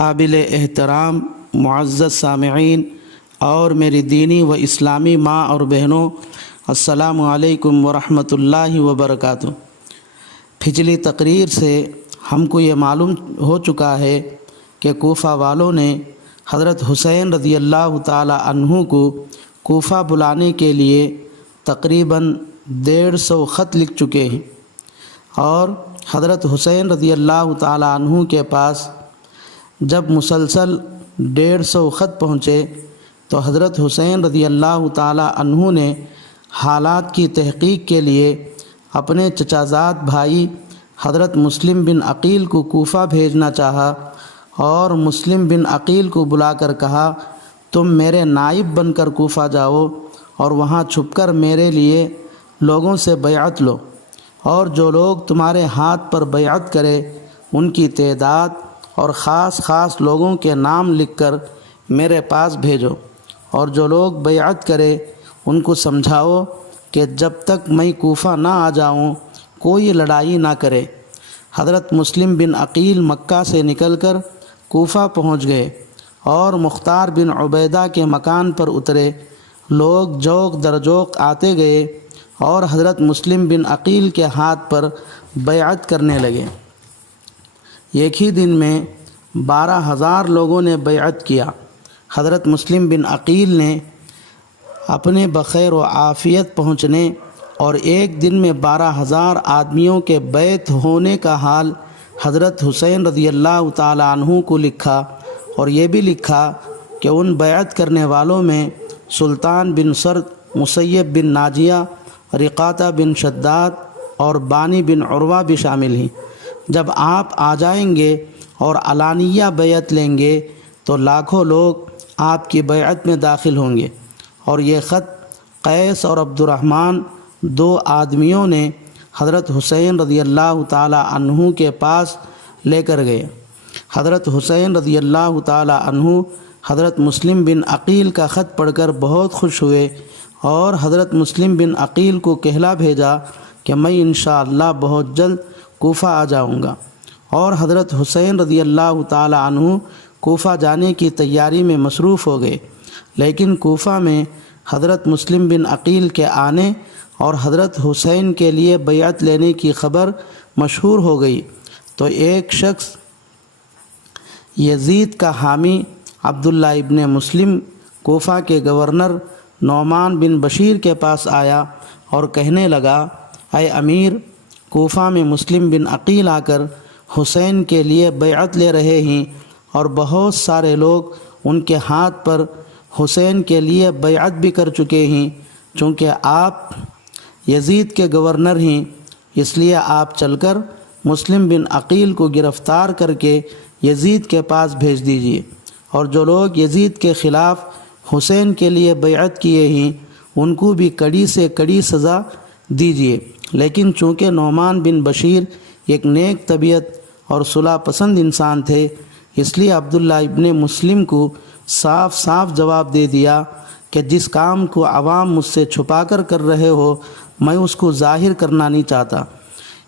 قابل احترام معزز سامعین اور میری دینی و اسلامی ماں اور بہنوں، السلام علیکم ورحمۃ اللہ وبرکاتہ۔ پچھلی تقریر سے ہم کو یہ معلوم ہو چکا ہے کہ کوفہ والوں نے حضرت حسین رضی اللہ تعالی عنہ کو کوفہ بلانے کے لیے تقریباً 150 خط لکھ چکے ہیں، اور حضرت حسین رضی اللہ تعالی عنہ کے پاس جب مسلسل 150 خط پہنچے تو حضرت حسین رضی اللہ تعالی عنہ نے حالات کی تحقیق کے لیے اپنے چچا زاد بھائی حضرت مسلم بن عقیل کو کوفہ بھیجنا چاہا، اور مسلم بن عقیل کو بلا کر کہا، تم میرے نائب بن کر کوفہ جاؤ اور وہاں چھپ کر میرے لیے لوگوں سے بیعت لو، اور جو لوگ تمہارے ہاتھ پر بیعت کرے ان کی تعداد اور خاص لوگوں کے نام لکھ کر میرے پاس بھیجو، اور جو لوگ بیعت کرے ان کو سمجھاؤ کہ جب تک میں کوفہ نہ آ جاؤں کوئی لڑائی نہ کرے۔ حضرت مسلم بن عقیل مکہ سے نکل کر کوفہ پہنچ گئے اور مختار بن عبیدہ کے مکان پر اترے۔ لوگ جوق در جوق آتے گئے اور حضرت مسلم بن عقیل کے ہاتھ پر بیعت کرنے لگے۔ ایک ہی دن میں 12,000 لوگوں نے بیعت کیا۔ حضرت مسلم بن عقیل نے اپنے بخیر و عافیت پہنچنے اور ایک دن میں 12,000 آدمیوں کے بیعت ہونے کا حال حضرت حسین رضی اللہ تعالی عنہ کو لکھا، اور یہ بھی لکھا کہ ان بیعت کرنے والوں میں سلطان بن سرد، مسیب بن ناجیہ، رقاتہ بن شداد اور بانی بن عروہ بھی شامل ہیں۔ جب آپ آ جائیں گے اور علانیہ بیعت لیں گے تو لاکھوں لوگ آپ کی بیعت میں داخل ہوں گے۔ اور یہ خط قیس اور عبد الرحمن 2 آدمیوں نے حضرت حسین رضی اللہ تعالی عنہ کے پاس لے کر گئے۔ حضرت حسین رضی اللہ تعالی عنہ حضرت مسلم بن عقیل کا خط پڑھ کر بہت خوش ہوئے، اور حضرت مسلم بن عقیل کو کہلا بھیجا کہ میں انشاءاللہ بہت جلد کوفہ آ جاؤں گا، اور حضرت حسین رضی اللہ تعالی عنہ کوفہ جانے کی تیاری میں مصروف ہو گئے۔ لیکن کوفہ میں حضرت مسلم بن عقیل کے آنے اور حضرت حسین کے لیے بیعت لینے کی خبر مشہور ہو گئی تو ایک شخص یزید کا حامی عبداللہ ابن مسلم کوفہ کے گورنر نعمان بن بشیر کے پاس آیا اور کہنے لگا، اے امیر، کوفہ میں مسلم بن عقیل آ کر حسین کے لیے بیعت لے رہے ہیں، اور بہت سارے لوگ ان کے ہاتھ پر حسین کے لیے بیعت بھی کر چکے ہیں۔ چونکہ آپ یزید کے گورنر ہیں، اس لیے آپ چل کر مسلم بن عقیل کو گرفتار کر کے یزید کے پاس بھیج دیجیے، اور جو لوگ یزید کے خلاف حسین کے لیے بیعت کیے ہیں ان کو بھی کڑی سے کڑی سزا دیجیے۔ لیکن چونکہ نعمان بن بشیر ایک نیک طبیعت اور صلح پسند انسان تھے، اس لیے عبداللہ ابن مسلم کو صاف جواب دے دیا کہ جس کام کو عوام مجھ سے چھپا کر رہے ہو میں اس کو ظاہر کرنا نہیں چاہتا،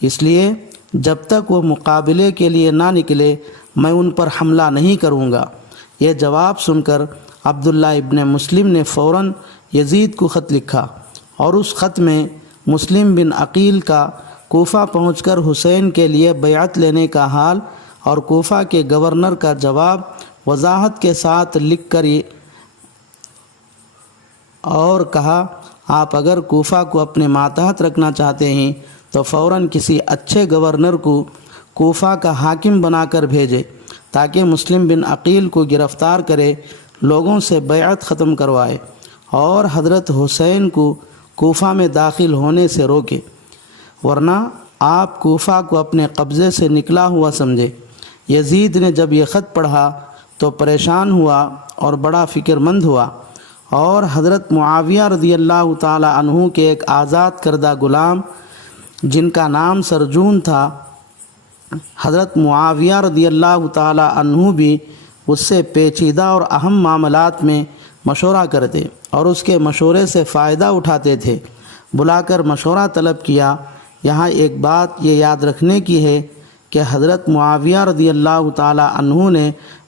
اس لیے جب تک وہ مقابلے کے لیے نہ نکلے میں ان پر حملہ نہیں کروں گا۔ یہ جواب سن کر عبداللہ ابن مسلم نے فوراً یزید کو خط لکھا، اور اس خط میں مسلم بن عقیل کا کوفہ پہنچ کر حسین کے لیے بیعت لینے کا حال اور کوفہ کے گورنر کا جواب وضاحت کے ساتھ لکھ کر اور کہا، آپ اگر کوفہ کو اپنے ماتحت رکھنا چاہتے ہیں تو فوراً کسی اچھے گورنر کو کوفہ کا حاکم بنا کر بھیجے تاکہ مسلم بن عقیل کو گرفتار کرے، لوگوں سے بیعت ختم کروائے اور حضرت حسین کو کوفہ میں داخل ہونے سے روکے، ورنہ آپ کوفہ کو اپنے قبضے سے نکلا ہوا سمجھے۔ یزید نے جب یہ خط پڑھا تو پریشان ہوا اور بڑا فکر مند ہوا، اور حضرت معاویہ رضی اللہ تعالی عنہ کے ایک آزاد کردہ غلام جن کا نام سرجون تھا، حضرت معاویہ رضی اللہ تعالی عنہ بھی اس سے پیچیدہ اور اہم معاملات میں مشورہ کرتے اور اس کے مشورے سے فائدہ اٹھاتے تھے۔ بلا کر مشورہ طلب کیا۔ یہاں ایک بات یہ یاد رکھنے کی ہے کہ حضرت معاویہ رضی اللہ تعالی عنہ نے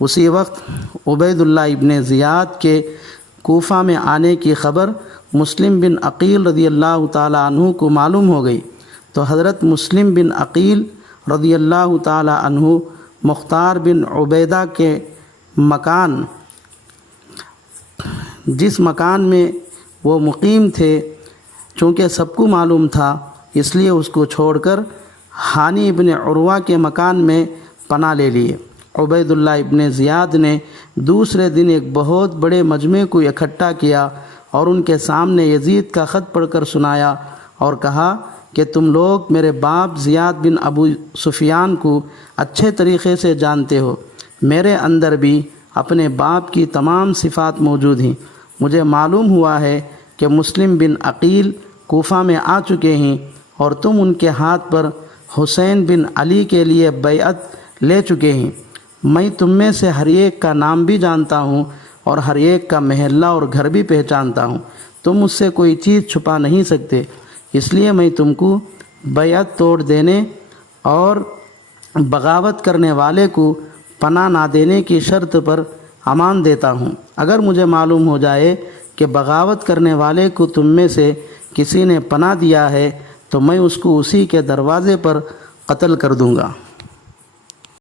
اسی وقت عبید اللہ ابن زیاد کے کوفہ میں آنے کی خبر مسلم بن عقیل رضی اللہ تعالیٰ عنہ کو معلوم ہو گئی، تو حضرت مسلم بن عقیل رضی اللہ تعالیٰ عنہ مختار بن عبیدہ کے مکان، جس مکان میں وہ مقیم تھے، چونکہ سب کو معلوم تھا، اس لیے اس کو چھوڑ کر ہانی ابن عروہ کے مکان میں پناہ لے لیے۔ عبید اللہ ابن زیاد نے دوسرے دن ایک بہت بڑے مجمع کو اکٹھا کیا اور ان کے سامنے یزید کا خط پڑھ کر سنایا اور کہا کہ تم لوگ میرے باپ زیاد بن ابو سفیان کو اچھے طریقے سے جانتے ہو، میرے اندر بھی اپنے باپ کی تمام صفات موجود ہیں۔ مجھے معلوم ہوا ہے کہ مسلم بن عقیل کوفہ میں آ چکے ہیں اور تم ان کے ہاتھ پر حسین بن علی کے لیے بیعت لے چکے ہیں۔ میں تم میں سے ہر ایک کا نام بھی جانتا ہوں اور ہر ایک کا محلہ اور گھر بھی پہچانتا ہوں، تم مجھ سے کوئی چیز چھپا نہیں سکتے، اس لیے میں تم کو بیعت توڑ دینے اور بغاوت کرنے والے کو پناہ نہ دینے کی شرط پر امان دیتا ہوں۔ اگر مجھے معلوم ہو جائے کہ بغاوت کرنے والے کو تم میں سے کسی نے پناہ دیا ہے تو میں اس کو اسی کے دروازے پر قتل کر دوں گا۔